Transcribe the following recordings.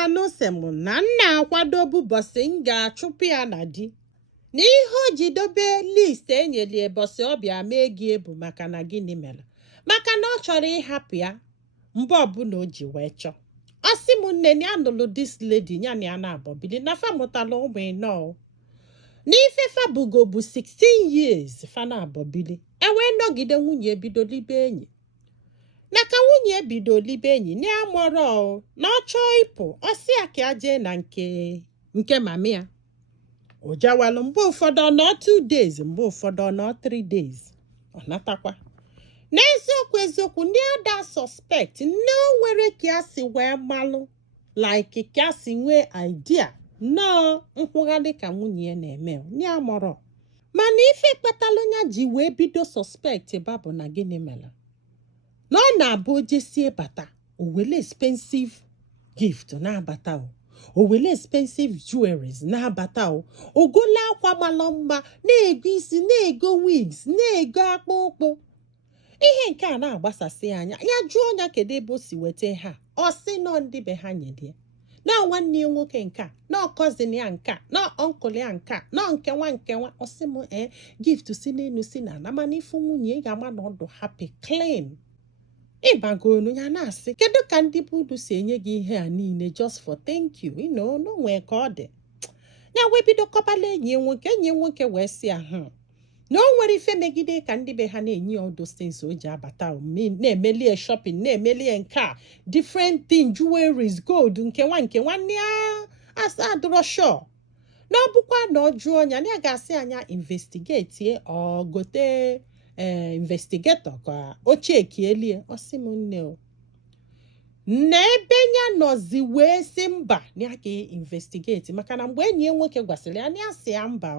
anụ sị m na nna akwadobu bọsị m ga-achụpụ ya na di n'ihe o ji dobe list enyelie bọsị ọbịa mee gị ebu maka na gịnị mere maka na ọ chọrọ ịhapụ ya mgbe ọbụla o ji wee chọọ ọ sị m nne ya nụlụ dis lady ya na ya na-abọbili na fa mụtala ụmụ ịnọ n'ife fabugo bụ 16 years fa na-abọbili ewee nọgide nwunye ebido libe enyi na ka nwunye ebido libe enyi na ya mụrụ na ọ chọọ ịpụ ọ sị ya ka ya jee na nke mami ya o jawalụ mgbe ụfọdụ ọ nọ 2 days mgbe ụfọdụ ọ nọ 3 days ọ natakwa n'eziokwu ndị ada suspect nne o nwere ka ya si wee malụ like ka ya si nwee idea nnọọ nkwụgharị ka nwunye ya na-eme ya mụrụ mana ife kpatalụ ya ji wee bido suspect babụ na gịnị mere na ọ na-abụ ojesie bata o wele expensive gift na-abata o wele expensive jewelries na-abata ogola akwa mara mma na-ego isi na-ego wigs na-ego akpụkpụ ihe nke a na-agbasasị anya ya jụọ ọnya kedu ebe o si weta ha ọ sị nọ ndị be ha nyedie na nwanne ya nwoke nke a na cousin ya nke a na uncle ya nke a na nkewa ọ sị m gift si n'enu si na ana mana ifu nwunye ị ga-ama na ọdụ happy clean ịbagonu ya na-asị kedu ka ndị budu si enye gị ihe a niile just for thank you no nwee ka ọ dị ya wee bido kọbala enyi nwoke wee si ahụ na o nwere ife megide ka ndị be ha na-enye all those things o ji abata na-emelie shopping na-emelie nke a different thing jewelries gold nke nwanne ya asa adọrọ sure na ọ bụkwa na ọ jụọ ọnya na ya ga-asị anya investigate ọ gote investigator ka o chekielie ọ sị m nne na ebe ya nọzi wee sị mba na ya ka investigate maka na mgbe enyi ya nwoke gwasịrị ya na ya si ya mba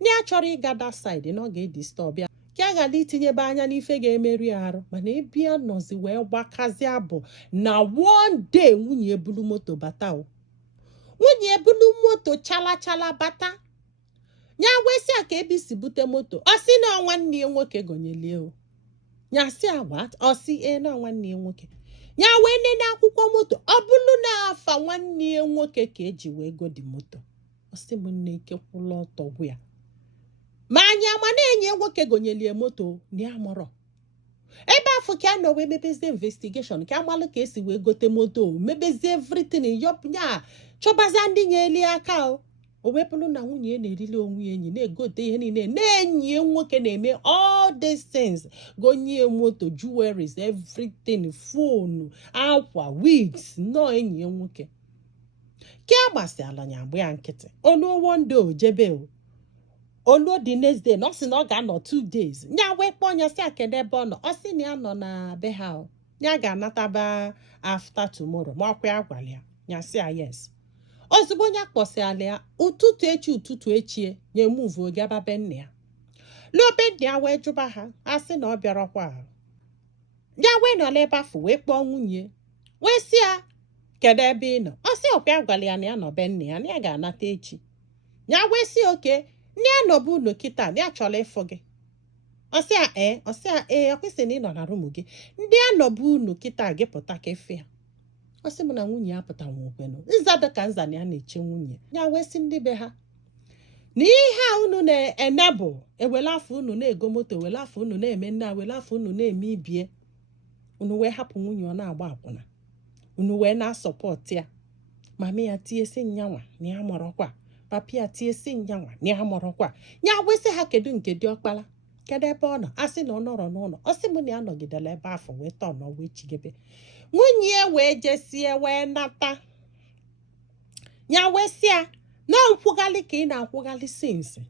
na ya chọrọ ịga that side na ọ ga-edistọb ya ka a ghara itinyebe anya n'ife ga-emerụ ya arụ mana ebe ya nọzi wee gbakazi abụ na one day nwunye ebulu moto bata nwunye ebulu moto chala bata ya wesị a ka ebe isi bute moto ọ sị na nwanne ya nwoke gonyelie ya sị what ọ sị na nwanne ya nwoke ya wee nene akwụkwọ moto ọ bụrụ na afa nwanne ya nwoke ka eji wee godi moto ọ sị m nne ike kwụla ọtọ gwụ ya ma anya ma na-enye nwoke gonyelie moto na ya mụrụ ebe afọ ka a nọ wee mebezie investigation ka amalụ ka esi wee gote moto mebezie everything ya chọbaza ndị nyeli aka o wepụrụ na nwunye ya na-erili onwe ya enyi na-egote ihe niile na-enyi nwoke na-eme all these things gonye moto jewelries everything phone akwa wigs nọ enyi nwoke ka agbasịala ya agba ya nkịtị oluwo ndị ojebe olu the next day na ọ sị na ọ ga-anọ 2 days nya wee kpọọ ya si akede ebe ọ nọ ọ sị na ya nọ na be ha ya ga-anataba after tomorrow ma ọkwa ya gwara ya si yes ozugbo onye akpọsịala ya ụtụtụ echi nye muvu gaba be nne ya lobe nne ya wee jụba ha asị na ọ bịarakwa ya wee nọ n'ebe afọ wee kpọọ nwunye wee sị ya kedu ebe ị nọ ọ sị ọkwa ya gwara ya na ya nọ be nne ya na ya ga-anata echi ya wee sị oke nne ya nọbụ ụlọ kịta na ya chọrọ ịfụ gị ọ sị ya ọ kwesịrị na ị nọ na rum gị ndị ya nọbụ ụlọ kịta gị pụta ka efe ya ọ sị m na nwunye ya pụta nwokwenụ nzado ka nza na ya na-eche nwunye ya wee sị ndị be ha na ihe a unu na-ene bụ ewele afọ unu na-ego moto ewele afọ unu na-eme nne ewele afọ unu na-eme ibie unu wee hapụ nwunye ọ na-agba akwụna unu wee na-asọpọt ya mami ya tie si nyanwa na ya mụrụkwa papi ya tie si nyanwa na ya mụrụkwa ya wee sị ha kedu nke dị ọkpara kedu ebe ọ nọ asị na ọ nọrọ n'ụlọ ọ sị m na ya nọgidela ebe afọ wee tọọ na wee chigebe nwunye wee jesie wee nata ya wee sị ya na nkwụghalị ka ị na-akwụghalị sinsi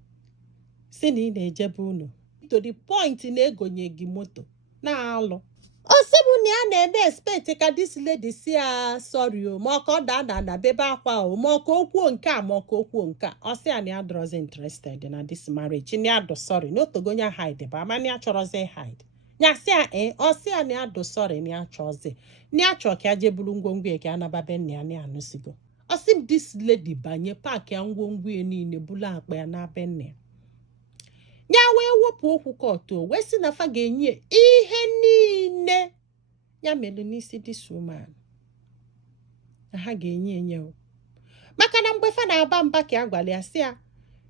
si na ị na-ejebe unu to the point na-egonye gị moto na-alụ ọ sị m na ya na-eme expect ka this lady si ya sorry o ma ọ ka ọ daa na bebe akwa o ma ọ ka o kwuo nke a ma ọ ka o kwuo nke a ọ sị ya na ya dọrọzi interested na this marriage na ya dụ sorry na otogonya hide ba ama na ya chọrọzi hide ya sị ya ọ sị ya na ya dụ sorry na ya chọzi na ya chọ ka ya jee buru ngwongwo ya ka ya nababe nna ya na ya anụsigo ọ sị m this lady banye paakị ya ngwongwo ya niile bulu akpa ya na be nna ya ya wee wepụ okwu kọtụ wee sị na fa ga-enye ihe niile ya melu n'isi this woman na ha ga-enye enye o. Maka na mgbe fa na-aba mba ka agwala ya sị ya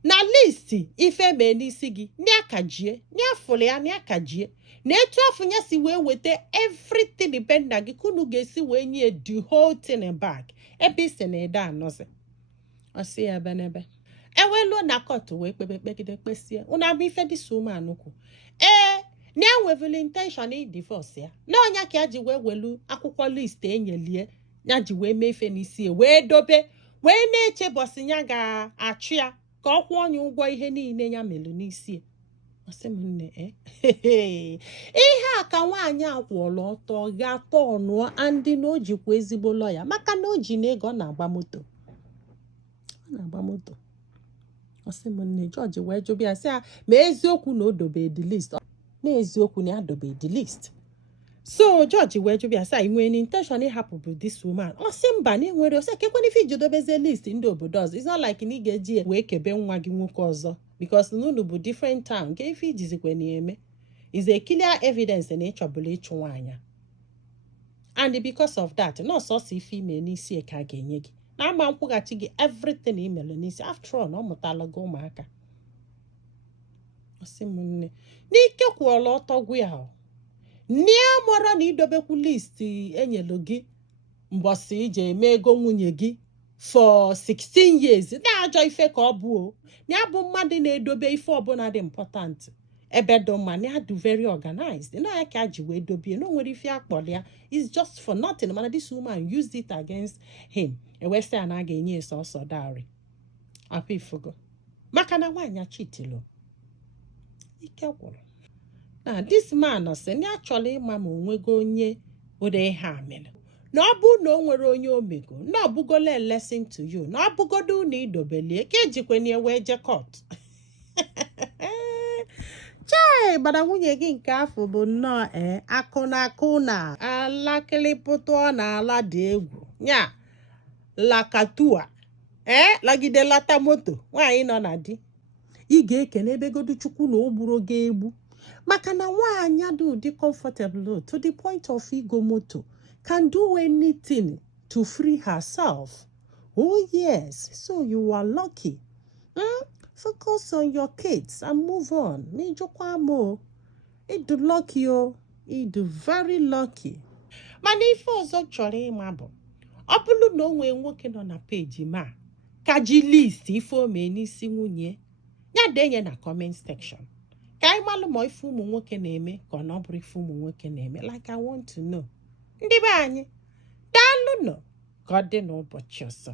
na listi ife mee n'isi gị n'akajie n'afụlụ ya n'akajie na etu afụ ya si wee weta everything benda gị kunu ga-esi wee nye the whole thing back ebe isi na ede anọzi ọsị ya ebe n'ebe eweluo na kọtụ wee kpegide kpesie unu abụ ife dịsa umeanụkwu na enwevili intention divorce ya na ọnya ka ya ji wee welu akwụkwọ list enyelie ya ji wee mee ife n'isi wee dobe wee na-eche bọsị ya ga-achụ ya ka ọ kwụọ onye ụgwọ ihe niile ya melụ n'isi ọsị m nne ihe a ka nwaanyị akwụọla ọtọ ga-atọ ọnụọ ndị na o jikwa ezigbo lọya maka na o ji na ego ọ na-agba moto ọsị m nne George wee jụbịa ya sị ya ma eziokwu na o dobe the list na eziokwu na ya dobe the list so George wee jụbịa sị ị nwere intention ịhapụ bụ this woman ọ sị mba na enwere ose kekwana ife iji dobezie list ndị obodo ọzọ it's not like na ị ga-eji ya wee kebe nwa gị nwoke ọzọ because n'unu bụ different town nke ife ijizikwe na-eme is a clear evidence na ịchọbụla ịchụ nwaanyị and because of that nọọsọsọ ife ime n'isi ka a ga-enye gị na ama nkwụghachi gị everything imere n'isi after all na ọ mụtala gị ụmụaka ọsị m nne n'ike kwụọla ọtọ gwu ya mụrụ na idobekwu listi enyelu gị mbọsị ije eme ego nwunye gị for 16 years na-ajọ ife ka ọ bụ na ya bụ mmadụ na-edobe ife ọbụla dị important ebe dị mma na ya dị very organized na ya ka a ji wee dobie na o nwere ife akpọrọ ya is just for nothing mana this woman used it against him ewesị ya na a ga-enye sọsọ dowry apụ ifugo maka na nwaanyị chitilo ike gwụrụ na this man sị na achọrọ ịma ma onwego onye ụdị ihe a mere na ọ bụ na o nwere onye omego na ọ bụgola lesson to you na ọ bụgodo na idobelie ka ejikwenye wee je court chai gbara nwunye gị nke afọ bụ nnọọ akụ na akụ na alakịlịpụtụ ọ na-ala dị egwu nya lakatua lagide lata moto nwaanyị nọ na di ị ga-ekene ebegodu chukwu na o gburu gị egbu maka na nwaanyị dị ụdị comfortable to the point of ego moto can do anything to free herself. Oh yes, so you are lucky. Focus on your kids and move on. N'ijokwa mo, ịdụ lucky o, ịdụ very lucky. Mana ife ọzọ chọrọ ịma bụ ọ bụrụ na o nwee nwoke nọ na peji ma ka ji list ife o mee n'isi nwunye ya denye na comment section. Ka anyị malụ ma ife ụmụ nwoke na-eme ka ọ na ọ bụrụ ife ụmụ nwoke na-eme like I want to know. Ndị be anyị daalụ nọ ka ọ dị n'ụbọchị ọzọ.